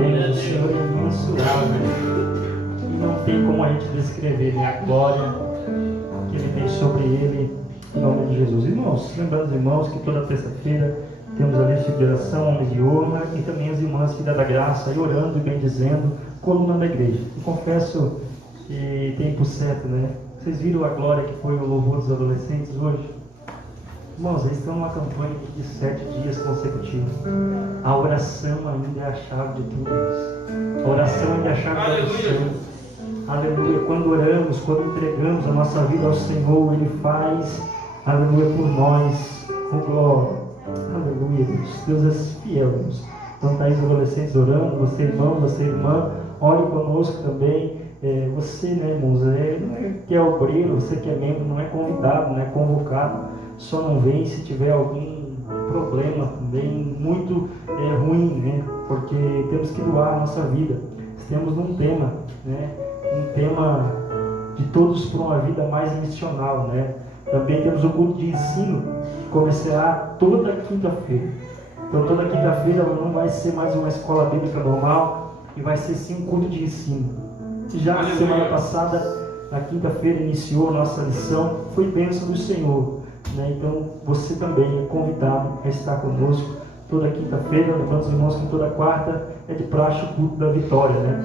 sabemos, o Senhor é imensurável. E não tem como a gente descrever, né, a glória que Ele tem sobre Ele, em nome de Jesus. Irmãos, lembrando os irmãos que toda terça-feira temos a lista de oração, homens de honra, e também as irmãs Filha da Graça, e orando e bendizendo, coluna da igreja. Eu confesso que tempo certo, né? Vocês viram a glória que foi o louvor dos adolescentes hoje? Irmãos, eles estão numa campanha de 7 dias consecutivos. A oração ainda é a chave de tudo isso. A oração ainda é a chave da missão. Aleluia. Quando oramos, quando entregamos a nossa vida ao Senhor, Ele faz, aleluia, por nós, com glória. Aleluia, Deus. Deus é fiel, Deus. Então está aí os adolescentes orando, você irmão, você irmã, ore conosco também. Você, né, irmãos, não é que é obreiro, você que é membro, não é convidado, não é convocado, só não vem se tiver algum problema também muito ruim, né? Porque temos que doar a nossa vida. Temos um tema, né? Um tema de todos por uma vida mais missional, né? Também temos o culto de ensino que começará toda quinta-feira. Então toda quinta-feira não vai ser mais uma escola bíblica normal, e vai ser sim um culto de ensino. Já na semana passada, na quinta-feira, iniciou a nossa lição, foi bênção do Senhor, né? Então você também é convidado a estar conosco toda quinta-feira. Lembrando os irmãos que toda quarta é de praxe o culto da vitória, né?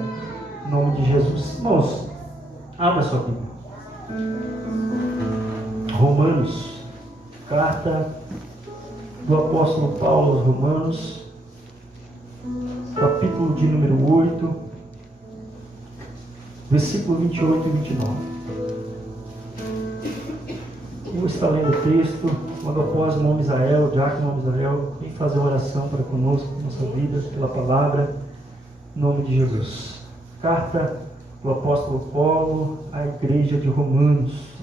Em nome de Jesus. Irmãos, abra sua Bíblia. Romanos, carta do apóstolo Paulo aos Romanos, capítulo de número 8, versículo 28 e 29. Eu vou estar lendo o texto. Quando após o irmão Misael, o diácono Misael, vem fazer uma oração para conosco, nossa vida, pela palavra, em nome de Jesus. Carta do apóstolo Paulo à igreja de Romanos,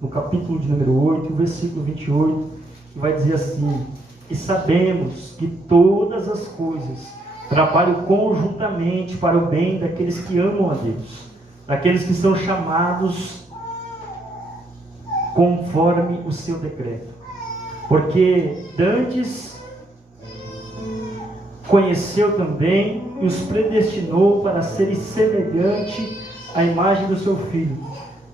no capítulo de número 8, versículo 28, que vai dizer assim: e sabemos que todas as coisas trabalham conjuntamente para o bem daqueles que amam a Deus, daqueles que são chamados conforme o seu decreto. Porque dantes conheceu também e os predestinou para serem semelhante à imagem do seu Filho,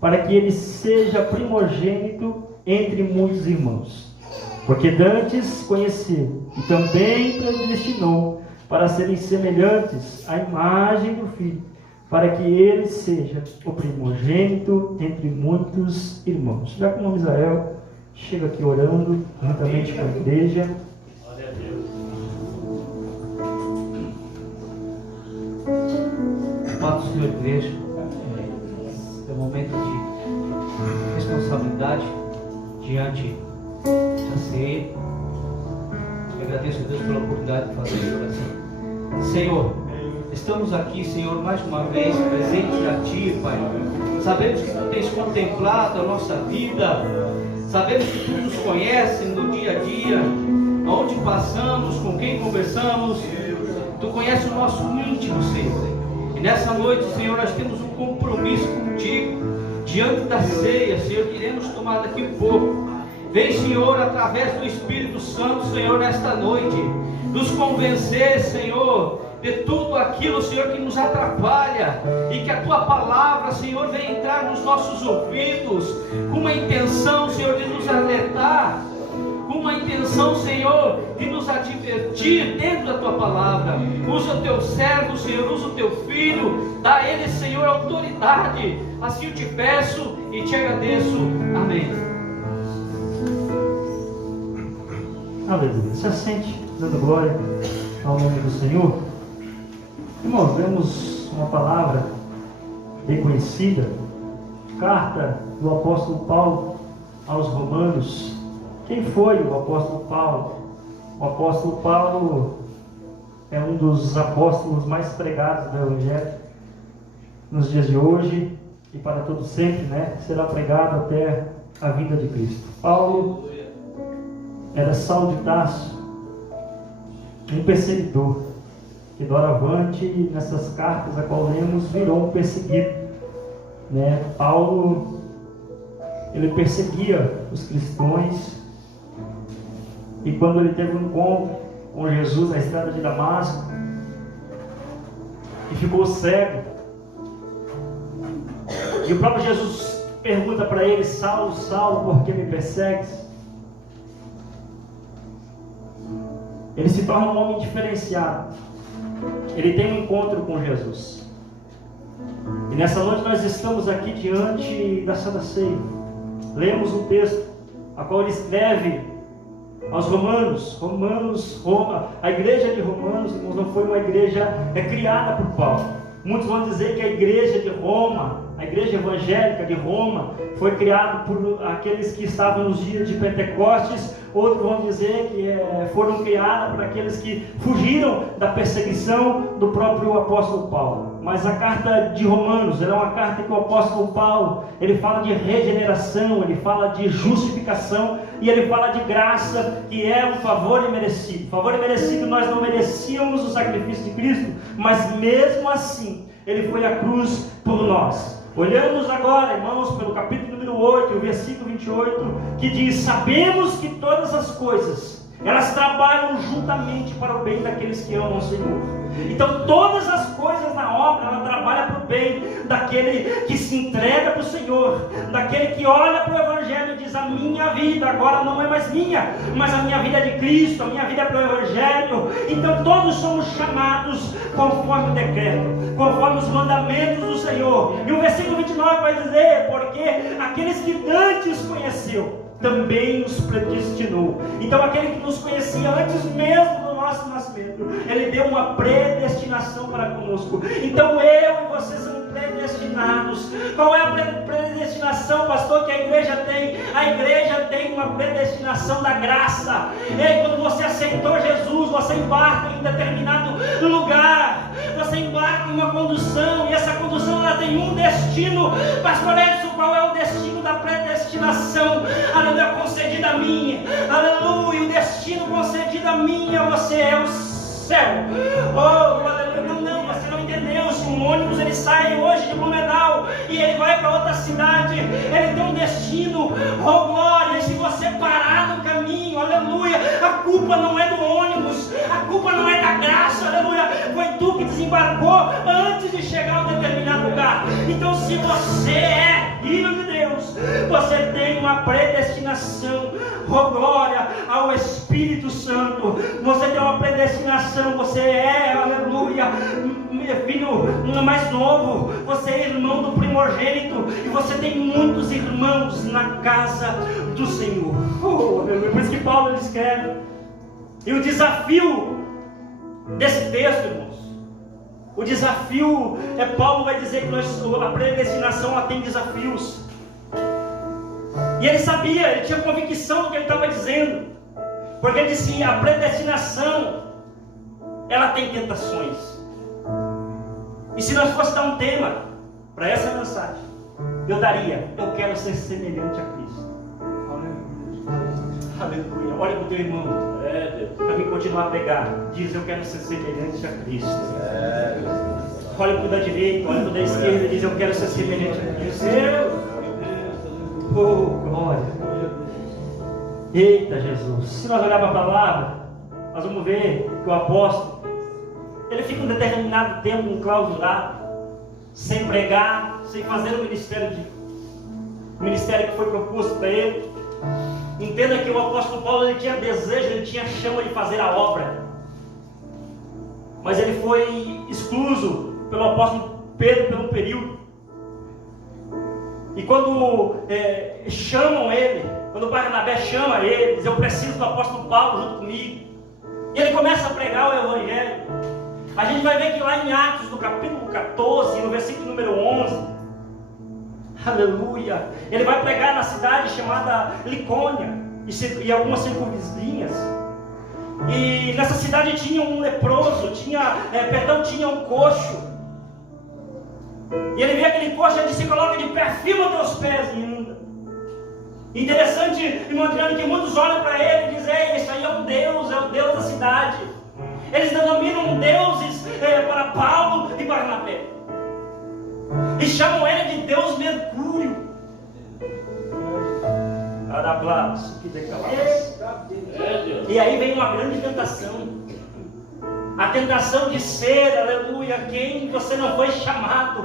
para que ele seja primogênito entre muitos irmãos. Porque dantes conheceu e também predestinou para serem semelhantes à imagem do Filho, para que ele seja o primogênito entre muitos irmãos. Já que o irmão Israel chega aqui orando, juntamente com a igreja. Glória a Deus. Amado Senhor, igreja, é um momento de responsabilidade diante da ceia. Eu agradeço a Deus pela oportunidade de fazer essa oração. Senhor, estamos aqui, Senhor, mais uma vez presentes a Ti, Pai. Sabemos que Tu tens contemplado a nossa vida, sabemos que Tu nos conheces no dia a dia, aonde passamos, com quem conversamos. Tu conheces o nosso íntimo, Senhor. E nessa noite, Senhor, nós temos um compromisso contigo, diante da ceia, Senhor, que iremos tomar daqui um pouco. Vem, Senhor, através do Espírito Santo, Senhor, nesta noite, nos convencer, Senhor, de tudo aquilo, Senhor, que nos atrapalha, e que a Tua palavra, Senhor, venha entrar nos nossos ouvidos, com uma intenção, Senhor, de nos alertar, com uma intenção, Senhor, de nos advertir dentro da Tua palavra. Usa o Teu servo, Senhor, usa o Teu filho, dá a ele, Senhor, autoridade. Assim eu te peço e te agradeço. Amém. Aleluia. Se assente, dando glória ao nome do Senhor. Irmãos, vemos uma palavra reconhecida, carta do apóstolo Paulo aos Romanos. Quem foi o apóstolo Paulo? O apóstolo Paulo é um dos apóstolos mais pregados do Evangelho nos dias de hoje e para todo sempre, né? Será pregado até a vinda de Cristo. Paulo era Saulo de Tarso, um perseguidor, que doravante, nessas cartas a qual lemos, virou um perseguido, né? Paulo, ele perseguia os cristãos, e quando ele teve um encontro com Jesus na estrada de Damasco, e ficou cego. E o próprio Jesus pergunta para ele: Saulo, Saulo, por que me persegues? Ele se torna um homem diferenciado. Ele tem um encontro com Jesus. E nessa noite nós estamos aqui diante da Santa Ceia. Lemos um texto a qual ele escreve aos Romanos. A igreja de Romanos, irmãos, não foi uma igreja criada por Paulo. Muitos vão dizer que a igreja de Roma, a igreja evangélica de Roma, foi criada por aqueles que estavam nos dias de Pentecostes. Outros vão dizer que foram criadas por aqueles que fugiram da perseguição do próprio apóstolo Paulo. Mas a carta de Romanos, ela é uma carta que o apóstolo Paulo, ele fala de regeneração, ele fala de justificação, e ele fala de graça, que é um favor imerecido. Favor imerecido, nós não merecíamos o sacrifício de Cristo, mas mesmo assim, ele foi à cruz por nós. Olhamos agora, irmãos, pelo capítulo número 8, o versículo 28, que diz: sabemos que todas as coisas, elas trabalham juntamente para o bem daqueles que amam o Senhor. Então todas as coisas na obra, ela trabalha para o bem daquele que se entrega para o Senhor, daquele que olha para o Evangelho e diz: a minha vida agora não é mais minha, mas a minha vida é de Cristo, a minha vida é para o Evangelho. Então todos somos chamados conforme o decreto, conforme os mandamentos do Senhor. E o versículo 29 vai dizer: porque aqueles que antes conheceu, também nos predestinou. Então aquele que nos conhecia antes mesmo do nosso nascimento, ele deu uma predestinação para conosco. Então eu e você somos predestinados. Qual é a predestinação, pastor, que a igreja tem? A igreja tem uma predestinação da graça. E aí, quando você aceitou Jesus, você embarca em determinado lugar, você embarca em uma condução, e essa condução ela tem um destino. Pastor Edson, qual é o destino da predestinação? Aleluia, concedida a mim. Aleluia, o destino concedido a mim, a você é o céu. Oh, aleluia. Não, você não entendeu. Se um ônibus ele sai hoje de Blumenau e ele vai para outra cidade, ele tem um destino. Oh, glória. E se você parar no caminho, aleluia, a culpa não é do ônibus, a culpa não é da graça, aleluia. Foi tu que desembarcou antes de chegar a um determinado lugar. Então, se você é filho de Deus, você tem uma predestinação. Oh, glória ao Espírito Santo. Você tem uma predestinação. Você é, aleluia, filho mais novo. Você é irmão do primogênito. E você tem muitos irmãos na casa do Senhor. Oh, aleluia. Por isso que Paulo escreve. E o desafio desse texto, irmãos, o desafio Paulo vai dizer que a predestinação ela tem desafios. E ele sabia, ele tinha convicção do que ele estava dizendo, porque ele disse: a predestinação ela tem tentações. E se nós fosse dar um tema para essa mensagem, eu daria: eu quero ser semelhante a Cristo. Aleluia. Olha para o teu irmão, para mim continuar a pegar. Diz: eu quero ser semelhante a Cristo. Olha para o da direita, olha para o da esquerda, diz: eu quero ser semelhante a Cristo. Oh, glória. Eita Jesus. Se nós olharmos para a palavra, nós vamos ver que o apóstolo, ele fica um determinado tempo enclausurado, sem pregar, sem fazer o ministério que foi proposto para ele. Entenda que o apóstolo Paulo, ele tinha desejo, ele tinha chama de fazer a obra, mas ele foi excluso pelo apóstolo Pedro por um período. E quando chamam ele, quando o Barnabé chama ele, diz: eu preciso do apóstolo Paulo junto comigo, e ele começa a pregar o Evangelho. A gente vai ver que lá em Atos, no capítulo 14, no versículo número 11, aleluia, ele vai pregar na cidade chamada Licônia e algumas circunvizinhas. E nessa cidade tinha um leproso, tinha um coxo. E ele vê aquele coxo, ele se coloca de pé, firma teus pés e anda. Interessante, irmão Adriano, que muitos olham para ele e dizem: ei, isso aí é o Deus da cidade. Eles denominam deuses para Paulo e Barnabé, e chamam ele de Deus Mercúrio. E aí vem uma grande tentação. A tentação de ser, aleluia, quem você não foi chamado,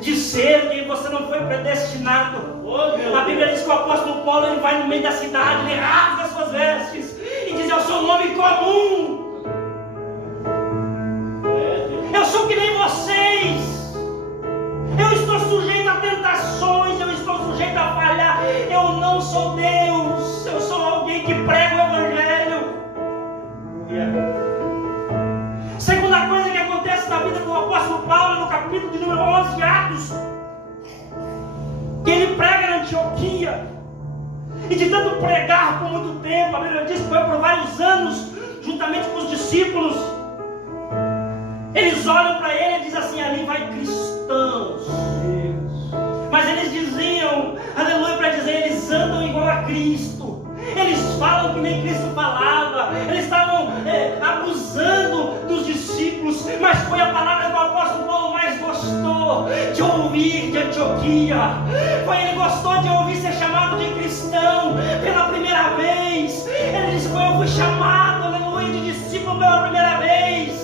de ser quem você não foi predestinado. A Bíblia diz que o apóstolo Paulo, ele vai no meio da cidade, ele rasga as suas vestes e diz: eu sou um homem comum, eu sou que nem vocês, eu estou sujeito a tentações, eu estou sujeito a falhar, eu não sou Deus, eu sou alguém que prega o Evangelho. Segunda coisa que acontece na vida do apóstolo Paulo, no capítulo de número 11 de Atos, que ele prega na Antioquia, e de tanto pregar por muito tempo, a Bíblia diz que foi por vários anos, juntamente com os discípulos, eles olham para ele e dizem assim: ali vai cristãos. Mas eles diziam, aleluia, para dizer, eles andam igual a Cristo, eles falam que nem Cristo falava, eles estavam abusando dos discípulos. Mas foi a palavra que o apóstolo Paulo mais gostou de ouvir de Antioquia. Ele gostou de ouvir ser chamado de cristão pela primeira vez. Ele disse: eu fui chamado, aleluia, de discípulo pela primeira vez.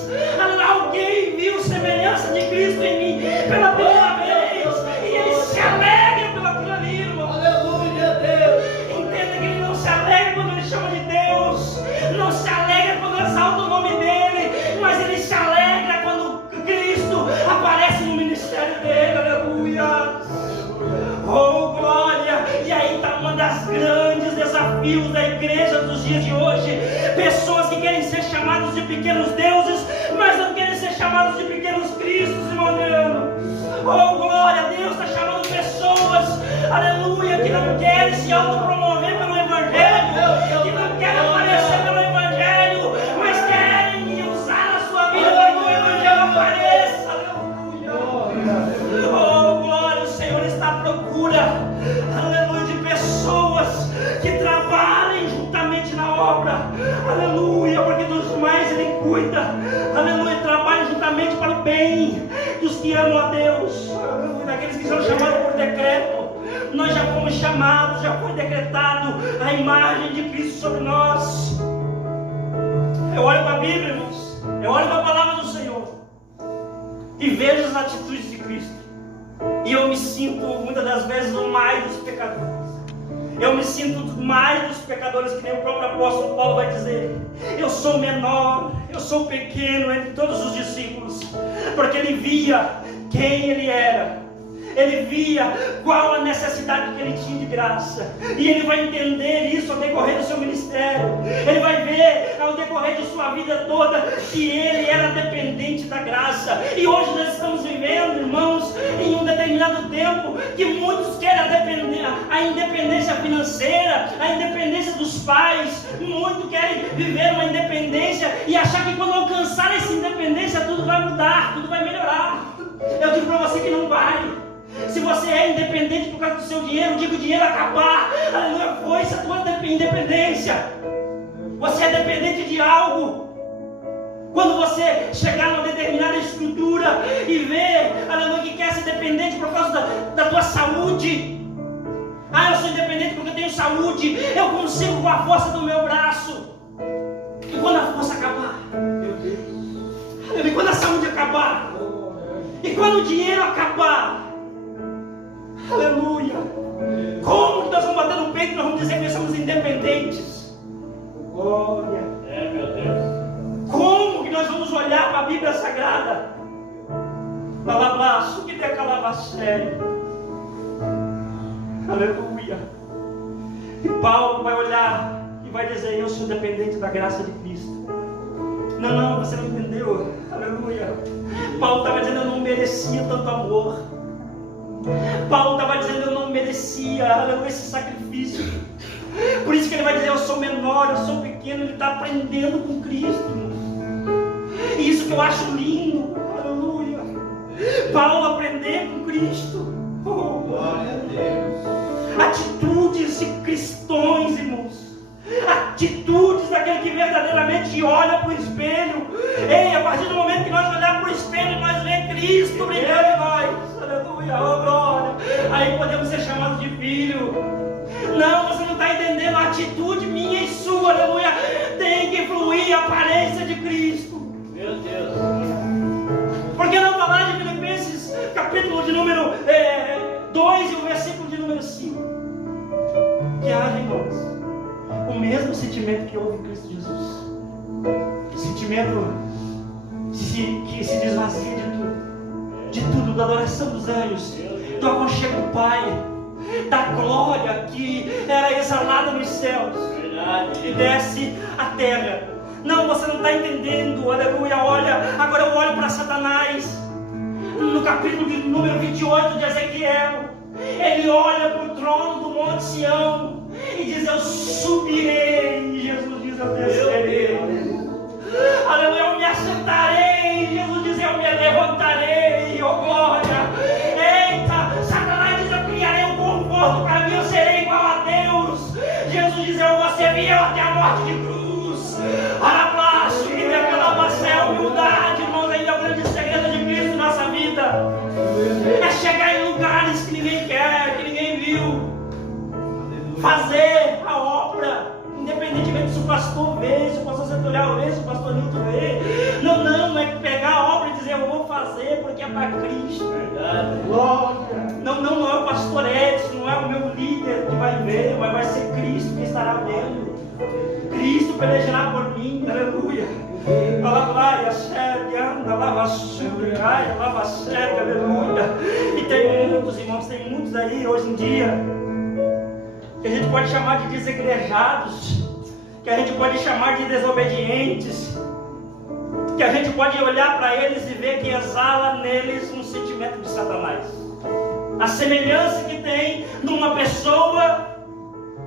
Alguém viu semelhança de Cristo em mim pela primeira vez, e ele se alegra pelo aquilo ali, irmão. Aleluia, Deus. Entenda que ele não se alegra quando ele chama de Deus, não se alegra quando exalta o nome dele, mas ele se alegra quando Cristo aparece no ministério dele. Aleluia. Oh, glória. E aí está um dos grandes desafios da igreja dos dias de hoje: pessoas que querem ser chamados de pequenos deuses, mas não querem ser chamados de pequenos cristos, irmão Adriano. Oh, glória, Deus está chamando pessoas, aleluia, que não querem se autopromover pelo Evangelho, que não querem aparecer pelo Evangelho, mas querem usar a sua vida para que o Evangelho apareça. Aleluia. Oh, glória, o Senhor está à procura, aleluia, de pessoas que trabalhem juntamente na obra, aleluia, porque dos mais Ele cuida, aleluia, trabalhem juntamente para o bem dos que amam a Deus, aleluia, daqueles que são chamados por decreto. Nós já fomos chamados, já foi decretado a imagem de Cristo sobre nós. Eu olho para a Bíblia, irmãos, eu olho para a palavra do Senhor e vejo as atitudes de Cristo, e eu me sinto muitas das vezes o mais dos pecadores. Eu me sinto mais dos pecadores, que nem o próprio apóstolo Paulo vai dizer. Eu sou menor, eu sou pequeno entre todos os discípulos, porque ele via quem ele era, ele via qual a necessidade que ele tinha de graça, e ele vai entender isso ao decorrer do seu ministério. Ele vai ver ao decorrer de sua vida toda que ele era dependente da graça. E hoje nós estamos vivendo, irmãos, em um determinado tempo que muitos querem a independência financeira, a independência dos pais. Muitos querem viver uma independência e achar que quando alcançar essa independência tudo vai mudar, tudo vai melhorar. Eu digo para você que não vai. Se você é independente por causa do seu dinheiro, diga o dinheiro acabar, aleluia, foi-se a tua independência. Você é dependente de algo. Quando você chegar numa determinada estrutura e ver, aleluia, que quer ser dependente por causa da tua saúde. Eu sou independente porque eu tenho saúde, eu consigo com a força do meu braço. E quando a força acabar, e quando a saúde acabar, e quando o dinheiro acabar, aleluia, como que nós vamos bater no peito e nós vamos dizer que nós somos independentes? Glória. Meu Deus. Como que nós vamos olhar para a Bíblia Sagrada? Lalabaço, que decalava sério. Aleluia. E Paulo vai olhar e vai dizer: eu sou dependente da graça de Cristo. Não, você não entendeu. Aleluia. Paulo estava dizendo: eu não merecia tanto amor. Paulo estava dizendo: eu não merecia, aleluia, esse sacrifício. Por isso que ele vai dizer: eu sou menor, eu sou pequeno. Ele está aprendendo com Cristo. E isso que eu acho lindo. Aleluia. Paulo aprender com Cristo. Oh, glória a Deus. Atitudes de cristãos, irmãos. Atitudes daquele que verdadeiramente olha para o espelho. Ei, a partir do momento que nós olharmos para o espelho, nós vemos Cristo brilhando em nós. Aleluia, oh glória. Aí podemos ser chamados de filho. Não, você não está entendendo. A atitude minha e sua, aleluia, tem que fluir a aparência de Cristo. Meu Deus. mesmo sentimento que houve em Cristo Jesus. Sentimento que se desvazia de tudo, da adoração dos anjos, do aconchego do Pai, da glória que era exalada nos céus e desce à terra. Não, você não está entendendo, aleluia. Olha, agora eu olho para Satanás, no capítulo de número 28 de Ezequiel. Ele olha para o trono do Monte Sião e diz: eu subirei. E Jesus diz: eu descerei. Aleluia, eu me assentarei. Jesus diz: eu me levantarei. Oh glória. Eita, Satanás diz: eu criarei um conforto para mim, eu serei igual a Deus. Jesus diz: eu vou ser fiel até a morte de cruz. Arablaço, e pela nossa humildade, irmãos, ainda é o grande segredo de Cristo em nossa vida. É chegar em lugares que ninguém quer, que ninguém viu. Fazer a obra, independentemente se o pastor vê, se o pastor setorial vê, se o pastor Nilton vê. Não é pegar a obra e dizer: eu vou fazer porque é para Cristo. Glória. Não é o pastor Edson, não é o meu líder que vai ver, mas vai ser Cristo que estará vendo. Cristo pelejará por mim, aleluia. Aleluia. E tem muitos irmãos, tem muitos aí hoje em dia que a gente pode chamar de desigrejados, que a gente pode chamar de desobedientes, que a gente pode olhar para eles e ver que exala neles um sentimento de Satanás. A semelhança que tem numa pessoa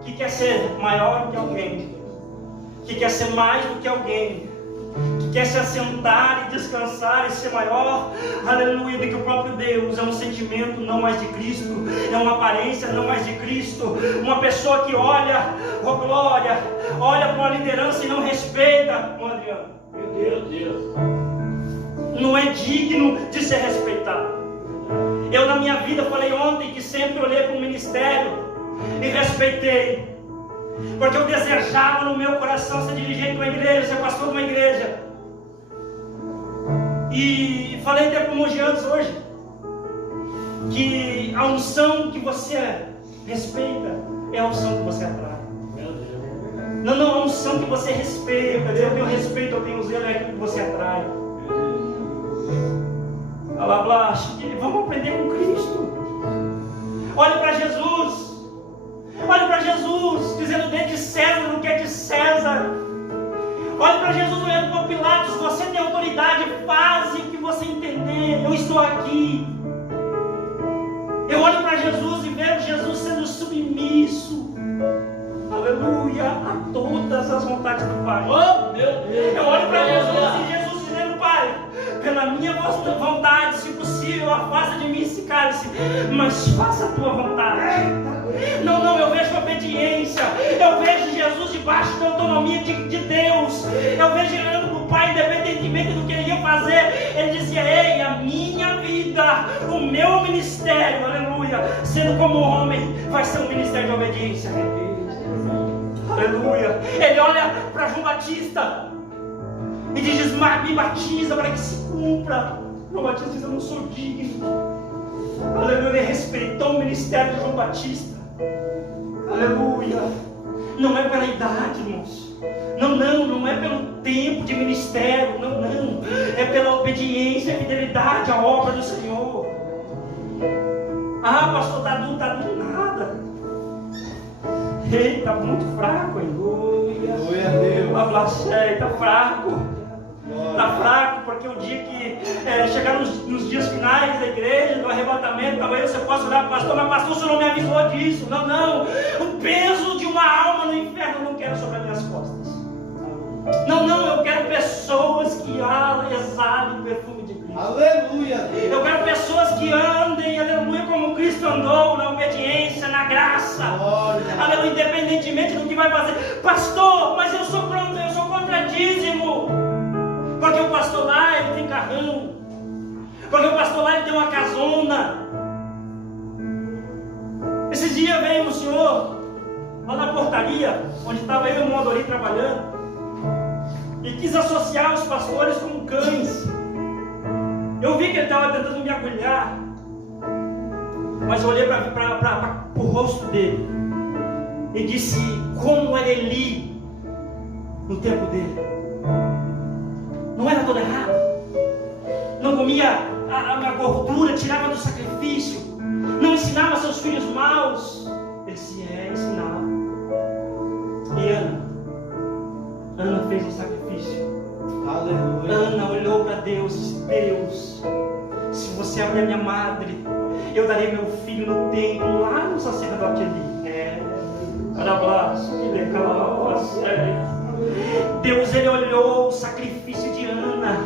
que quer ser maior do que alguém, que quer ser mais do que alguém, que quer se assentar e descansar e ser maior, aleluia, do que o próprio Deus. É um sentimento não mais de Cristo, é uma aparência não mais de Cristo. Uma pessoa que olha, oh glória, olha para uma liderança e não respeita, oh Adriano, meu Deus, não é digno de ser respeitado. Eu na minha vida falei ontem que sempre olhei para o ministério e respeitei, porque eu desejava no meu coração ser dirigente de uma igreja, ser pastor de uma igreja. E falei até para o Mogianos hoje que a unção que você respeita é a unção que você atrai. Não, a unção que você respeita, eu tenho respeito, eu tenho zelo, é aquilo que você atrai. Vamos aprender com Cristo. Olhe para Jesus. Olhe para Jesus, dizendo: dê de César o que é de César. Olhe para Jesus olhando para Pilatos: você tem autoridade, faz o que você entender, eu estou aqui. Eu olho para Jesus e vejo Jesus sendo submisso, aleluia, a todas as vontades do Pai. Oh, meu Deus. Eu olho para Jesus e Jesus dizendo: Pai, pela minha vontade, se possível, afasta de mim esse cálice, mas faça a tua vontade. Não, eu vejo obediência. Eu vejo Jesus debaixo da autonomia de Deus. Eu vejo ele olhando para o Pai, independentemente do que ele ia fazer. Ele dizia: ei, a minha vida, o meu ministério, aleluia, sendo como homem, vai ser um ministério de obediência. Aleluia. Ele olha para João Batista e diz: me batiza para que se cumpra. João Batista diz: eu não sou digno. Aleluia. Ele respeitou o ministério de João Batista. Aleluia. Não é pela idade, irmãos. Não é pelo tempo de ministério. Não. É pela obediência e fidelidade à obra do Senhor. Ah, pastor, tá duro nada. Ei, tá muito fraco, hein? Glória a Deus. A plateia tá fraco. Está fraco, porque o dia que chegar nos dias finais da igreja, do arrebatamento, talvez você possa olhar para o pastor: mas pastor, o senhor não me avisou disso. Não, o peso de uma alma no inferno eu não quero sobre as minhas costas. Não, eu quero pessoas que exalem o perfume de Cristo. Aleluia. Eu quero pessoas que andem, aleluia, como Cristo andou, na obediência, na graça. Aleluia, independentemente do que vai fazer. Pastor, mas eu sou contra dízimo. Porque o pastor lá, ele tem carrão. Porque o pastor lá, ele tem uma casona. Esses dias veio um senhor lá na portaria, onde estava eu e o irmão Adori trabalhando, e quis associar os pastores como cães. Eu vi que ele estava tentando me agulhar, mas eu olhei para o rosto dele e disse: como era Eli no tempo dele. Não era todo errado. Não comia a gordura, tirava do sacrifício. Não ensinava seus filhos maus. Ele se ensinava. E Ana fez um sacrifício. Aleluia. Ana olhou para Deus e disse: Deus, se você é a minha madre, eu darei meu filho no templo, lá no sacerdote ali. Deus, ele olhou o sacrifício de Ana.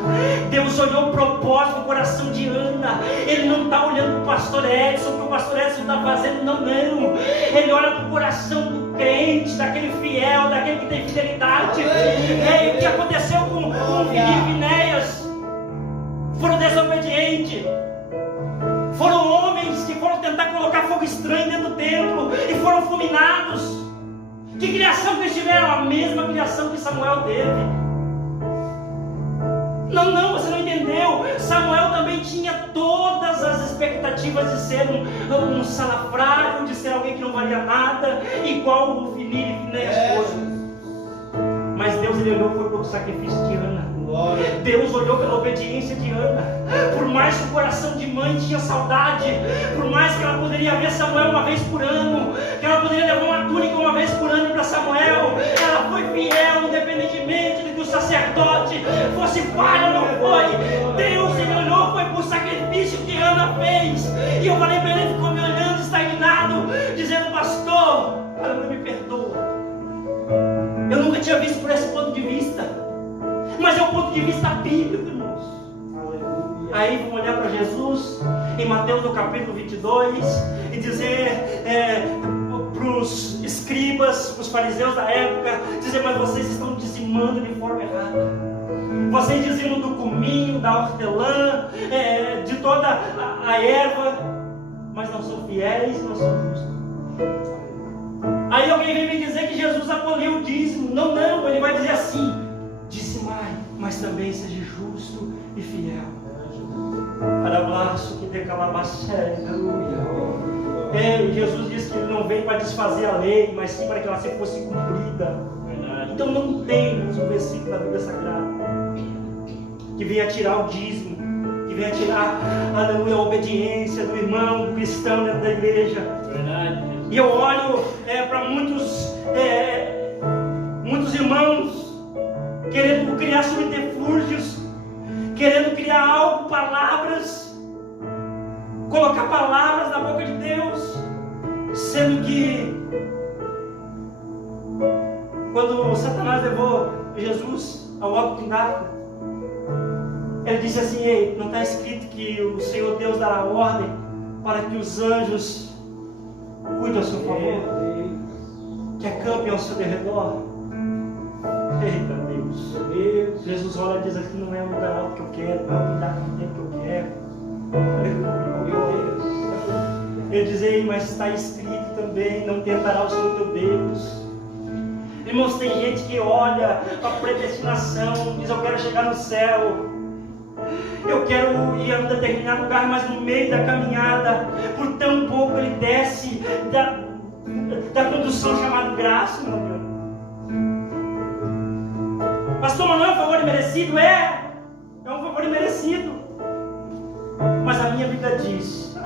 Deus olhou o propósito do coração de Ana. Ele não está olhando para o pastor Edson, o que o pastor Edson está fazendo, não. Ele olha para o coração do crente, daquele fiel, daquele que tem fidelidade. O que aconteceu com Filipe e Finéias? Foram desobedientes. Foram homens que foram tentar colocar fogo estranho dentro do templo e foram fulminados. Que criação que eles tiveram? A mesma criação que Samuel teve. Não, você não entendeu. Samuel também tinha todas as expectativas de ser um salafrário, de ser alguém que não valia nada, igual o Filipe e Finéias foram. Mas Deus, ele olhou para o sacrifício de Ana. Deus olhou pela obediência de Ana. Por mais que o coração de mãe tinha saudade, por mais que ela poderia ver Samuel uma vez por ano, que ela poderia levar uma túnica uma vez por ano para Samuel, ela foi fiel, independentemente de que o sacerdote fosse falho ou não foi. Deus, ele olhou, foi por sacrifício que Ana fez. E eu falei para ele, ficou me olhando estagnado, dizendo: pastor, Ana me perdoa. Eu nunca tinha visto por esse ponto de vista. Mas é um ponto de vista bíblico, irmãos. Aleluia. Aí vamos olhar para Jesus em Mateus no capítulo 22 e dizer para os escribas, para os fariseus da época, dizer: mas vocês estão dizimando de forma errada. Vocês dizimam do cominho, da hortelã, de toda a erva, mas não são fiéis, não são justos. Aí alguém vem me dizer que Jesus aboliu o dízimo. Não, ele vai dizer assim: dizimai, mas também seja justo e fiel. Parabraço que decalabaxé, aleluia. Jesus disse que ele não veio para desfazer a lei, mas sim para que ela fosse cumprida. Então não temos um versículo da Bíblia Sagrada que venha tirar o dízimo, que venha tirar, aleluia, a obediência do irmão, do cristão dentro da igreja. E eu olho para muitos irmãos querendo criar subterfúgios, querendo criar algo, palavras, colocar palavras na boca de Deus, sendo que quando Satanás levou Jesus ao alto pináculo, ele disse assim: ei, não está escrito que o Senhor Deus dará ordem para que os anjos cuidem ao seu favor, que acampem ao seu derredor? Eita Deus, Jesus olha e diz: aqui não é o lugar alto que eu quero, não é o lugar que eu quero. Ele diz: ei, mas está escrito também: não tentará o Senhor teu Deus. Irmãos, tem gente que olha para a predestinação, diz: eu quero chegar no céu, eu quero ir a um determinado lugar, mas no meio da caminhada, por tão pouco ele desce da condução chamada graça, meu Deus. Pastor, mas não é um favor imerecido? É um favor imerecido. Mas a minha Bíblia diz: e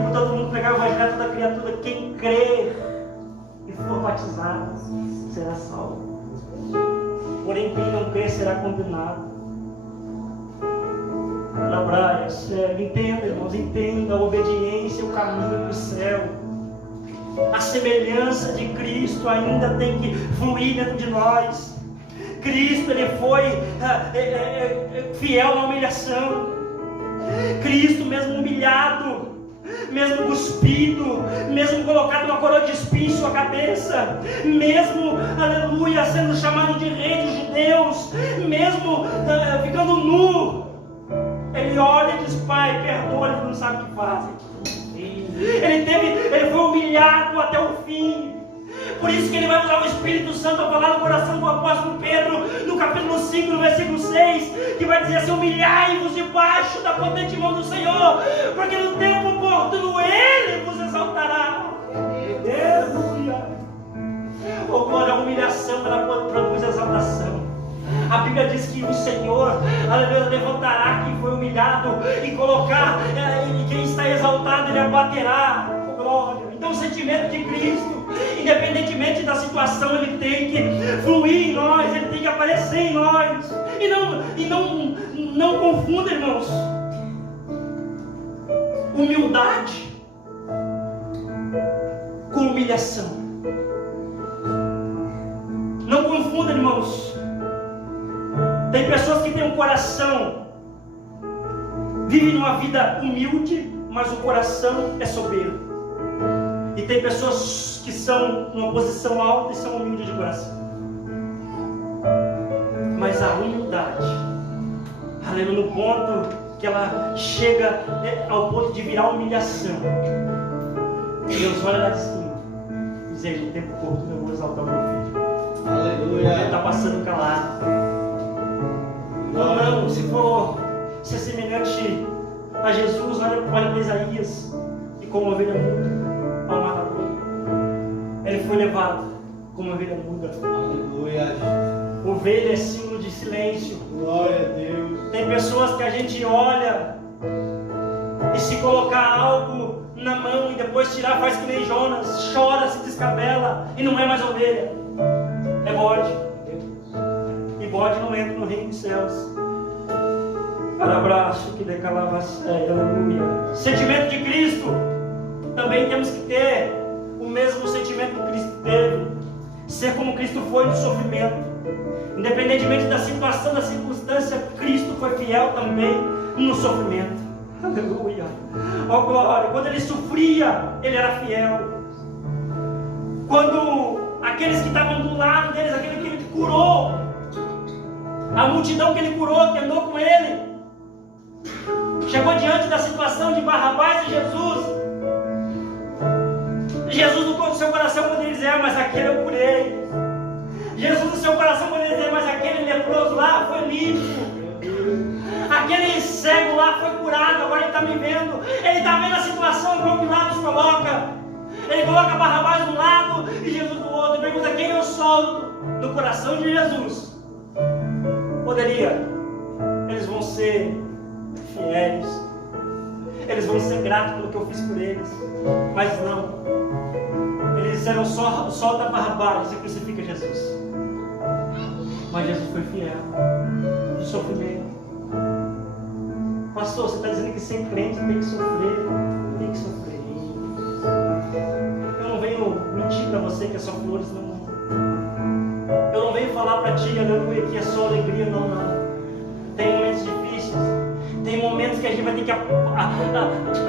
por todo mundo pregar o evangelho a toda criatura, quem crer e for batizado será salvo. Porém, quem não crer será condenado. Entenda, irmãos, entenda a obediência, o caminho para o céu. A semelhança de Cristo ainda tem que fluir dentro de nós. Cristo, ele foi fiel na humilhação. Cristo, mesmo humilhado, mesmo cuspido, mesmo colocado uma coroa de espinho em sua cabeça, mesmo, aleluia, sendo chamado de rei dos judeus, mesmo ficando nu, ele olha e diz: Pai, perdoa, eles não sabem o que fazem. Ele foi humilhado até o fim. Por isso que ele vai usar o Espírito Santo a falar no coração do apóstolo Pedro, no capítulo 5, no versículo 6, que vai dizer assim: humilhai-vos debaixo da potente mão do Senhor, porque no tempo oportuno ele vos exaltará. Aleluia. Oh, glória, a humilhação, ela produz exaltação. A Bíblia diz que o Senhor, aleluia, levantará quem foi humilhado e colocar, e quem está exaltado, Ele abaterá. Oh, glória. Então o sentimento de Cristo, independentemente da situação, ele tem que fluir em nós, ele tem que aparecer em nós. E não confunda, irmãos, humildade com humilhação. Não confunda, irmãos. Tem pessoas que têm um coração, vivem numa vida humilde, mas o coração é soberbo. E tem pessoas que são numa posição alta e são humildes de coração. Mas a humildade, aleluia, no ponto que ela chega ao ponto de virar humilhação, Deus olha lá de cima e diz: no tempo curto eu vou exaltar o meu filho. Aleluia. Ele está passando calado. Não, se for ser semelhante a Jesus, olha para Isaías, e como ovelha muda ao matador, ele foi levado como ovelha muda. Aleluia. Ovelha é símbolo de silêncio. Glória a Deus. Tem pessoas que a gente olha e se colocar algo na mão e depois tirar, faz que nem Jonas, chora, se descabela e não é mais ovelha, é bode. E bode não entra no reino dos céus. Abraço que decalava a série, aleluia. Sentimento de Cristo, também temos que ter o mesmo sentimento que Cristo teve, ser como Cristo foi no sofrimento. Independentemente da situação, da circunstância, Cristo foi fiel também no sofrimento. Aleluia. Ó glória. Quando ele sofria, ele era fiel. Quando aqueles que estavam do lado deles, aquele que ele curou, a multidão que ele curou, que andou com ele, chegou diante da situação de Barrabás e Jesus no seu coração poderia dizer: mas aquele eu curei. Jesus no seu coração poderia dizer: mas aquele leproso lá foi limpo. Aquele cego lá foi curado, agora ele está me vendo. Ele está vendo a situação igual Pilatos coloca. Ele coloca Barrabás de um lado e Jesus do outro. E pergunta: quem eu solto? No coração de Jesus poderia. Eles vão ser fiéis. Eles vão ser gratos pelo que eu fiz por eles. Mas não. Eles disseram: solta Barrabás e crucifica Jesus. Mas Jesus foi fiel no sofrimento. Pastor, você está dizendo que ser crente tem que sofrer? Tem que sofrer. Eu não venho mentir para você que é só flores, não. Eu não venho falar para ti, aleluia, que é só alegria, não. Tem momentos difíceis. Tem momentos que a gente vai ter que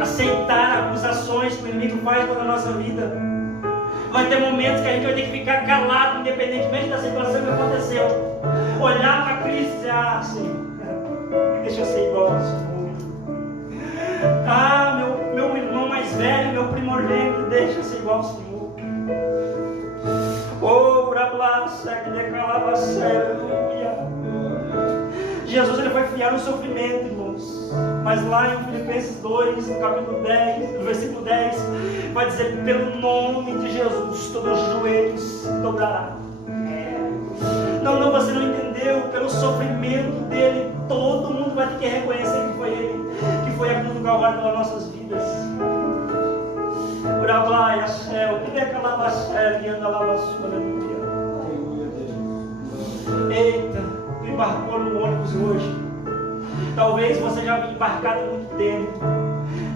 aceitar acusações que o inimigo faz contra a nossa vida. Vai ter momentos que a gente vai ter que ficar calado, independentemente da situação que aconteceu. Olhar para Cristo e dizer: ah, Senhor, deixa eu ser igual ao Senhor. Ah, meu irmão mais velho, meu primogênito, deixa eu ser igual ao Senhor. Oh, Rablaça, que decalava a sério. Jesus, ele foi fiel no sofrimento, irmãos. Mas lá em Filipenses 2, no capítulo 10, no versículo 10, vai dizer: pelo nome de Jesus, todos os joelhos se dobrará. Não, você não entendeu. Pelo sofrimento dele, todo mundo vai ter que reconhecer que foi ele, que foi a cruz do Calvário pelas nossas vidas. Bravlaia, céu, que decalava a sério e anda lá na sua, aleluia. Eita, tu embarcou no ônibus hoje. Talvez você já havia embarcado há muito tempo.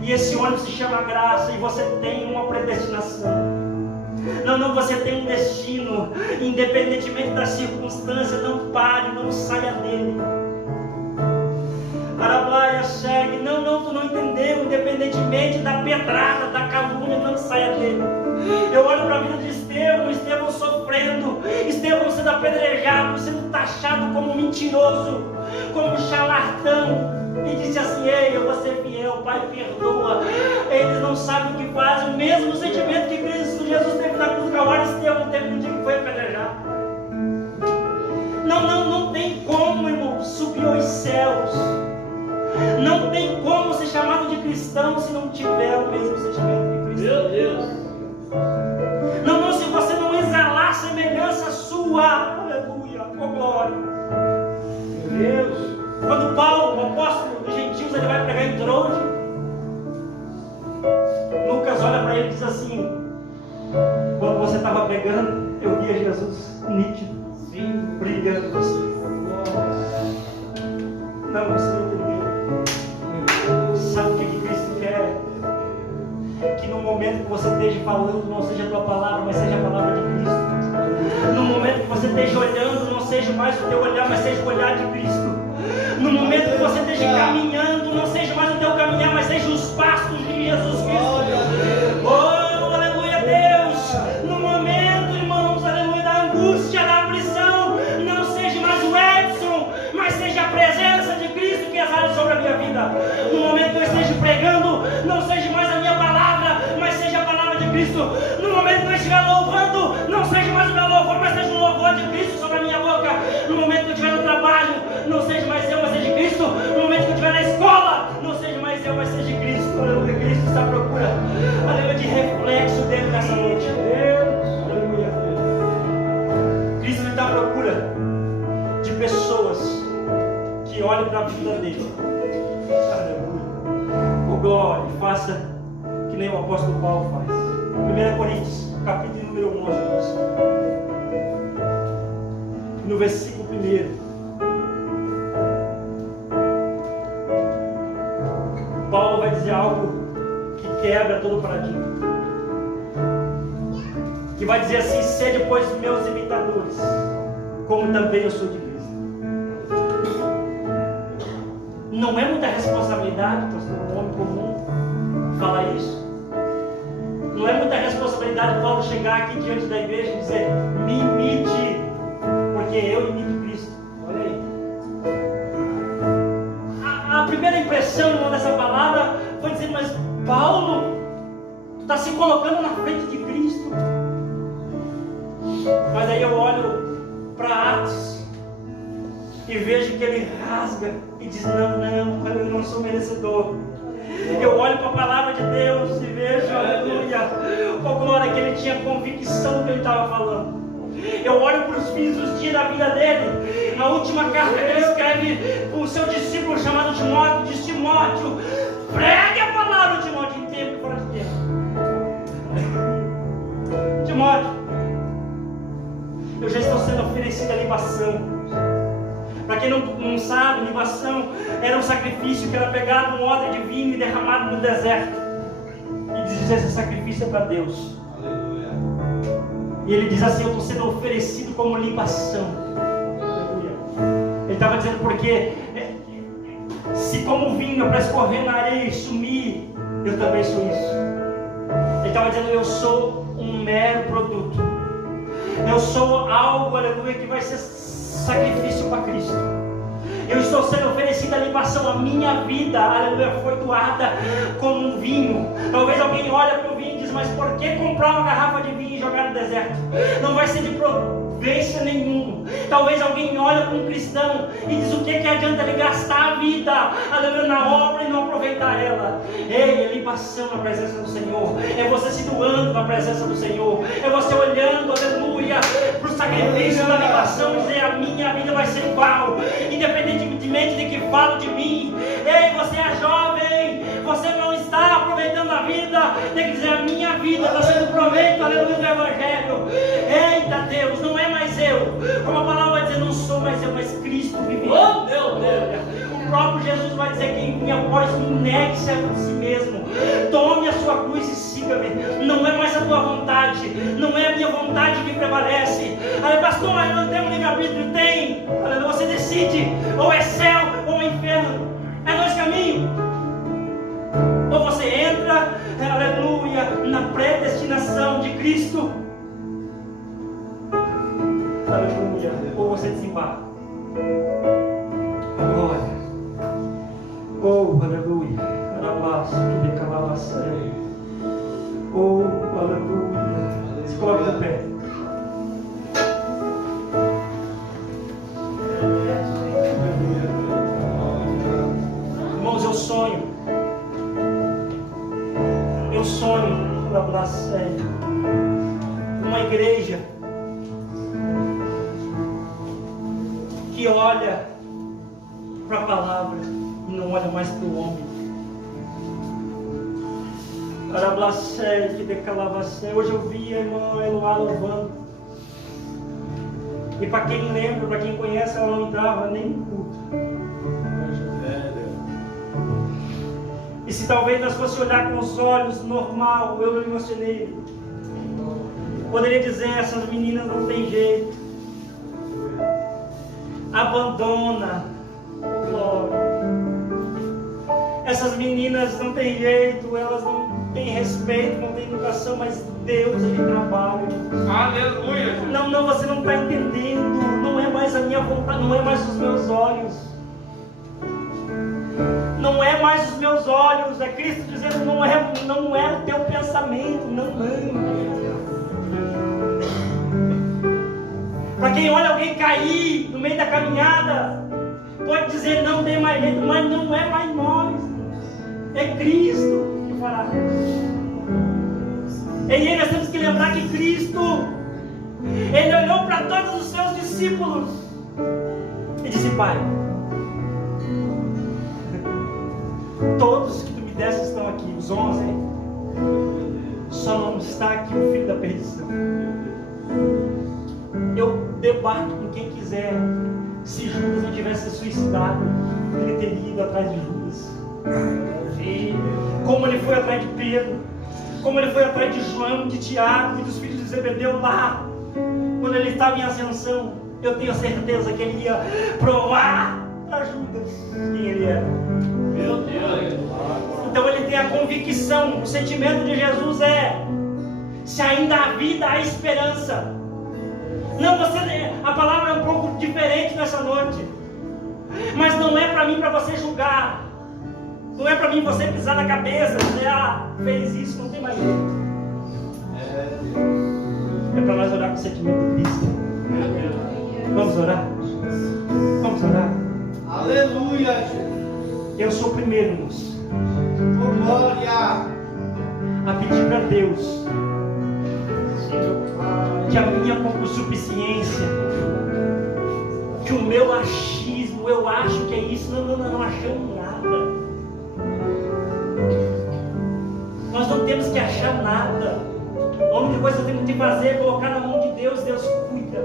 E esse ônibus se chama graça e você tem uma predestinação. Não, você tem um destino, independentemente da circunstância. Não pare, não saia dele. Arablaya segue. Não, tu não entendeu. Independentemente da pedrada, da calúnia, não saia dele. Eu olho para a vida de Estevão sofrendo, Estevão sendo apedrejado, sendo taxado como mentiroso, como charlatão. E disse assim: ei, eu vou ser fiel, Pai, perdoa. Eles não sabem o que fazem. O mesmo sentimento que Cristo Jesus teve na cruz do Calvário, Estevão teve no dia que foi apedrejado. Não tem como, irmão, subir aos céus. Não tem como ser chamado de cristão se não tiver o mesmo sentimento que Cristo. Meu Deus. Não, se você não exalar semelhança Deus. Quando Paulo, o apóstolo dos gentios, ele vai pregar em Troade, Lucas olha para ele e diz assim: quando você estava pregando, eu via Jesus nítido, brilhando em você. Não, você não entendeu. Sabe o que Cristo quer? Que no momento que você esteja falando, não seja a tua palavra, mas seja a palavra de Cristo. No momento que você esteja olhando, não seja mais o teu olhar, mas seja o olhar de Cristo. No momento que você esteja caminhando, não seja mais o teu caminhar, mas seja os passos de Jesus Cristo. Oh, aleluia, Deus. No momento, irmãos, aleluia, da angústia, da aflição, não seja mais o Edson, mas seja a presença de Cristo que exale sobre a minha vida. No momento que eu esteja pregando, não seja mais a minha palavra, mas seja a palavra de Cristo. No momento que eu estiver louvando, não seja mais o meu louvor, mas seja o louvor de Cristo sobre a minha boca. No momento que eu estiver no trabalho, não seja mais eu, mas seja Cristo. No momento que eu estiver na escola, não seja mais eu, mas seja Cristo. Aleluia, Cristo está à procura, aleluia, de reflexo dele nessa noite. Deus, aleluia. Cristo está à procura de pessoas que olhem para a vida dele. Aleluia. Oh glória, faça que nem o apóstolo Paulo faz. 1 Coríntios, capítulo número 11, no versículo 1. Paulo vai dizer algo que quebra todo o paradigma. Que vai dizer assim: sede, pois, meus imitadores, como também eu sou de Cristo. Não é muita responsabilidade, pastor, um homem comum falar isso. Não é muita responsabilidade Paulo chegar aqui diante da igreja e dizer: me imite, porque eu imito Cristo. Olha aí. A primeira impressão, irmão, dessa palavra foi dizer: mas Paulo, tu está se colocando na frente de Cristo. Mas aí eu olho para Atos e vejo que ele rasga e diz: não, eu não sou merecedor. Eu olho para a palavra de Deus e vejo, aleluia, oh glória, que ele tinha convicção do que ele estava falando. Eu olho para os fins dos dias da vida dele. Na última carta que ele escreve para o seu discípulo chamado Timóteo, diz: Timóteo, pregue a palavra, Timóteo, em tempo e fora de tempo. Timóteo, eu já estou sendo oferecido a libação. Para quem não sabe, libação era um sacrifício que era pegado um odre de vinho e derramado no deserto. E diz: esse sacrifício é para Deus. Aleluia. E ele diz assim: eu estou sendo oferecido como libação. Aleluia. Ele estava dizendo porque se como vinho para escorrer na areia e sumir, eu também sou isso. Ele estava dizendo: eu sou um mero produto. Eu sou algo, aleluia, que vai ser sacrifício para Cristo. Eu estou sendo oferecido a libação. A minha vida, aleluia, foi doada como um vinho. Talvez alguém olhe para o vinho e diz: mas por que comprar uma garrafa de vinho e jogar no deserto? Não vai ser de proveito nenhum. Talvez alguém olhe para um cristão e diz: o que adianta ele gastar a vida, aleluia, na obra e não aproveitar ela? Ei, é libação na presença do Senhor. É você se doando na presença do Senhor. É você olhando, aleluia, para o sacrifício da libação e dizer: a minha vida vai ser igual, independentemente de que falo de mim. Ei, você é jovem, você não está aproveitando a vida, tem que dizer: a minha vida está sendo proveito, aleluia, do Evangelho. Eita Deus, não é mais eu, como a palavra vai dizer, não sou mais eu, mas Cristo vive. Oh meu Deus. O próprio Jesus vai dizer: quem vinha após mim, negue-se a si mesmo, tome a sua cruz e siga-me. Não é mais a tua vontade, não é a minha vontade que prevalece. Pastor, mas não tem um livre-arbítrio? Tem. Você decide, ou é céu ou é inferno. É dois caminhos. Ou você entra, aleluia, na predestinação de Cristo, aleluia, ou você desembarca. Glória. Oh, aleluia. Alabaço, que decalavação. Oh, aleluia. Se coloque de pé. Irmãos, eu sonho, uma igreja que olha para a palavra e não olha mais para o homem. Arablacé, que decalavassé. Hoje eu vi a irmã Eloá louvando. E para quem lembra, para quem conhece, ela não entrava nem no culto. E se talvez nós fosse olhar com os olhos normal, eu não emocionei. Poderia dizer, essas meninas não tem jeito. Abandona. Glória. Essas meninas não tem jeito, elas não têm respeito, não têm educação, mas Deus, Ele trabalha. Aleluia. Não, você não está entendendo. Não é mais a minha vontade, não é mais os meus olhos. Não é mais os meus olhos. É Cristo dizendo, não é o teu pensamento, não é. Para quem olha alguém cair no meio da caminhada, pode dizer, não tem mais jeito, mas não é mais nós. É Cristo que fará. E aí nós temos que lembrar que Cristo, Ele olhou para todos os seus discípulos e disse, Pai, todos que tu me deste estão aqui, os 11, só não está aqui o filho da perdição. Eu debato com quem quiser, se Judas não tivesse se suicidado, ele teria ido atrás de Judas. Como ele foi atrás de Pedro, como ele foi atrás de João, de Tiago e dos filhos de Zebedeu lá, quando ele estava em ascensão, eu tenho certeza que ele ia provar para Judas quem ele era. Meu Deus. Então ele tem a convicção, o sentimento de Jesus é: se ainda há vida, há esperança. Não, a palavra é um pouco diferente nessa noite, mas não é para mim, para você julgar. Não é para mim você pisar na cabeça, dizer, fez isso, não tem mais jeito. É para nós orar com o sentimento de Cristo. Vamos orar? Vamos orar? Aleluia, Jesus. Eu sou o primeiro, irmãos, Glória. a pedir para Deus que a minha autossuficiência, que o meu achismo, eu acho que é isso, não achamos nada. Nós não temos que achar nada. A única coisa que temos que fazer é colocar na mão de Deus. Deus cuida,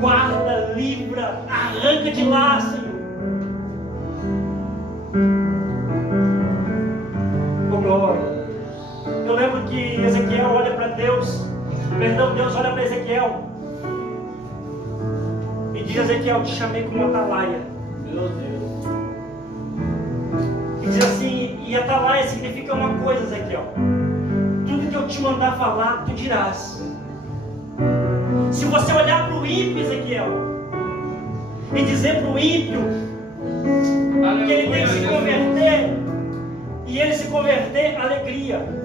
guarda, livra, arranca de lá, Senhor. Oh, glória. Eu lembro que Ezequiel olha para Deus, Deus olha para Ezequiel e diz: Ezequiel, te chamei como atalaia. Meu Deus. E diz assim, e atalaia significa uma coisa, Ezequiel: tudo que eu te mandar falar, tu dirás. Se você olhar para o ímpio, Ezequiel, e dizer para o ímpio que ele tem que se converter, e ele se converter, alegria.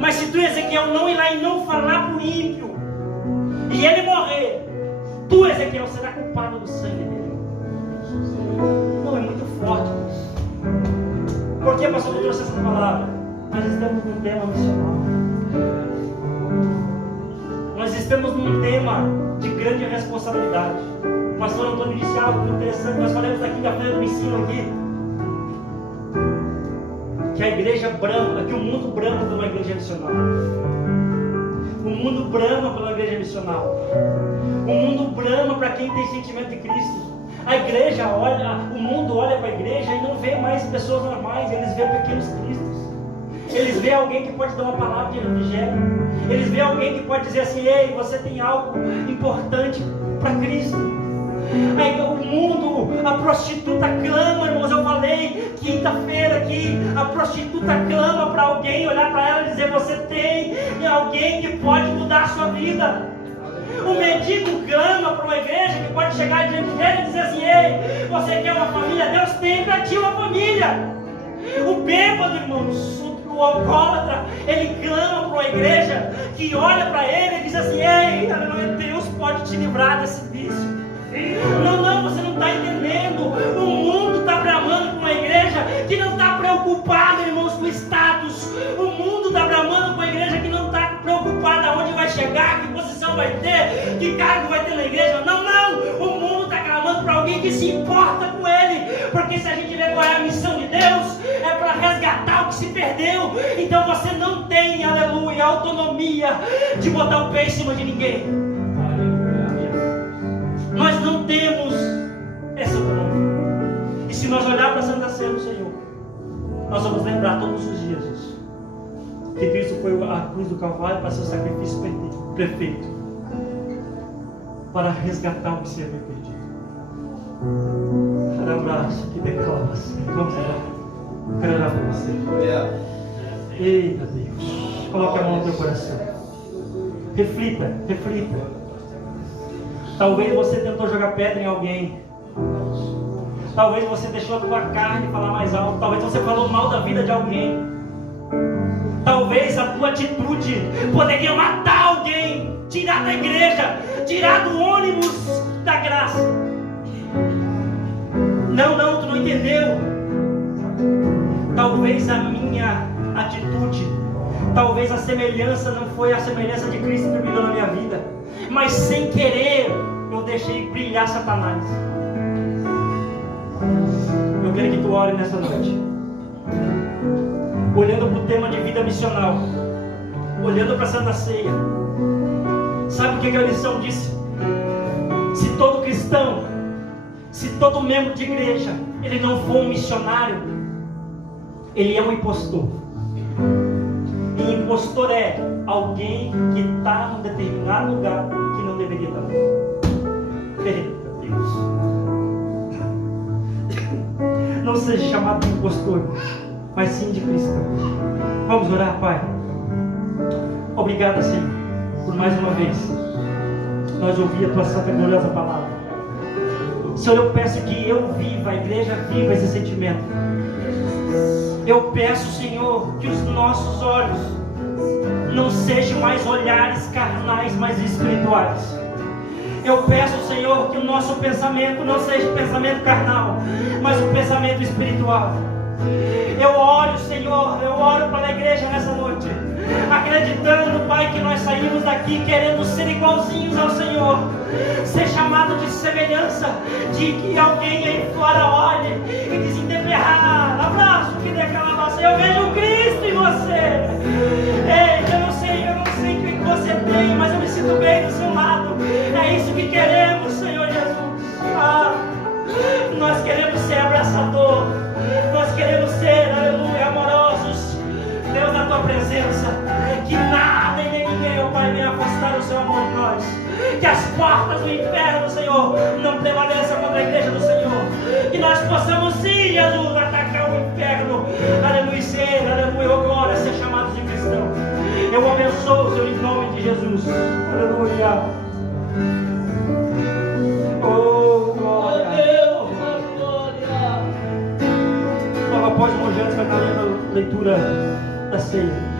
Mas se tu, Ezequiel, não ir lá e não falar para o ímpio, e ele morrer, tu, Ezequiel, será culpado do sangue dele. Não, é muito forte. Por que, pastor, eu trouxe essa palavra? Nós estamos num tema missional. Nós estamos num tema de grande responsabilidade. O pastor Antônio disse algo muito interessante. Nós falamos aqui da frente do ensino aqui, que a igreja brama, que o mundo brama por uma igreja missional. O mundo brama pela igreja missional. O mundo brama para quem tem sentimento de Cristo. A igreja olha, o mundo olha para a igreja e não vê mais pessoas normais, eles vê pequenos cristos. Eles vê alguém que pode dar uma palavra de refrigério. Eles vê alguém que pode dizer assim: ei, você tem algo importante para Cristo. Aí o mundo, a prostituta clama, irmãos, eu falei quinta-feira aqui, a prostituta clama para alguém, olhar para ela e dizer: você tem alguém que pode mudar a sua vida. O mendigo clama para uma igreja que pode chegar diante dele e dizer assim: ei, você quer uma família? Deus tem para ti uma família. O bêbado, irmãos, o alcoólatra, ele clama para uma igreja que olha para ele e diz assim: ei, Deus pode te livrar desse vício. Não, você não está entendendo. O mundo está bramando com uma igreja que não está preocupada, irmãos, com o status. O mundo está bramando com uma igreja que não está preocupada aonde vai chegar, que posição vai ter, que cargo vai ter na igreja. Não, o mundo está clamando para alguém que se importa com Ele, porque se a gente vê qual é a missão de Deus, é para resgatar o que se perdeu. Então você não tem, aleluia, autonomia de botar o pé em cima de ninguém. Nós não temos essa autonomia. E se nós olharmos para a Santa Ceia do Senhor, nós vamos lembrar todos os dias disso, que Cristo foi a cruz do Calvário para ser o sacrifício perfeito, para resgatar o que se havia perdido. Abraço, que declara você. Vamos orar. Quero orar por você. Eita Deus, coloque a mão no teu coração. Reflita, reflita. Talvez você tentou jogar pedra em alguém. Talvez você deixou a tua carne falar mais alto. Talvez você falou mal da vida de alguém. Talvez a tua atitude poderia matar alguém, tirar da igreja, tirar do ônibus da graça. Não, tu não entendeu. Talvez a minha atitude, talvez a semelhança não foi a semelhança de Cristo que brilhou na minha vida, mas sem querer eu deixei brilhar Satanás. Eu quero que tu ore nessa noite, olhando para o tema de vida missional, olhando para a Santa Ceia. Sabe o que a lição disse? Se todo cristão, se todo membro de igreja, ele não for um missionário, ele é um impostor. E impostor é alguém que está num determinado lugar que não deveria estar. Eita Deus. Não seja chamado de impostor, mas sim de cristão. Vamos orar, Pai. Obrigado, Senhor, por mais uma vez nós ouvir a tua santa e gloriosa palavra. Senhor, eu peço que eu viva, a igreja viva esse sentimento. Eu peço, Senhor, que os nossos olhos não sejam mais olhares carnais, mas espirituais. Eu peço, Senhor, que o nosso pensamento não seja pensamento carnal, mas um pensamento espiritual. Eu oro, Senhor, eu oro para a igreja nessa noite, acreditando, Pai, que nós saímos daqui querendo ser igualzinhos ao Senhor, ser chamado de semelhança, de que alguém aí fora olhe e desenterrar, abraço, que declara você, eu vejo Cristo em você. Ei, eu não sei o que você tem, mas eu me sinto bem do seu lado. É isso que queremos, Senhor Jesus. Nós queremos ser abraçador, nós queremos ser, aleluia, amorosos, Deus, na tua presença. Que nada e nem ninguém, ó Pai, venha afastar o seu amor de nós. Que as portas do inferno, Senhor, não prevaleçam contra a igreja do Senhor. Que nós possamos sim, Jesus, atacar o inferno, aleluia, ser, aleluia, glória, ser chamados de cristão. Eu abençoo o Senhor em nome de Jesus, aleluia. Oh, glória a Deus, glória. Logo após o Evangelho, vai estar lendo a leitura da ceia.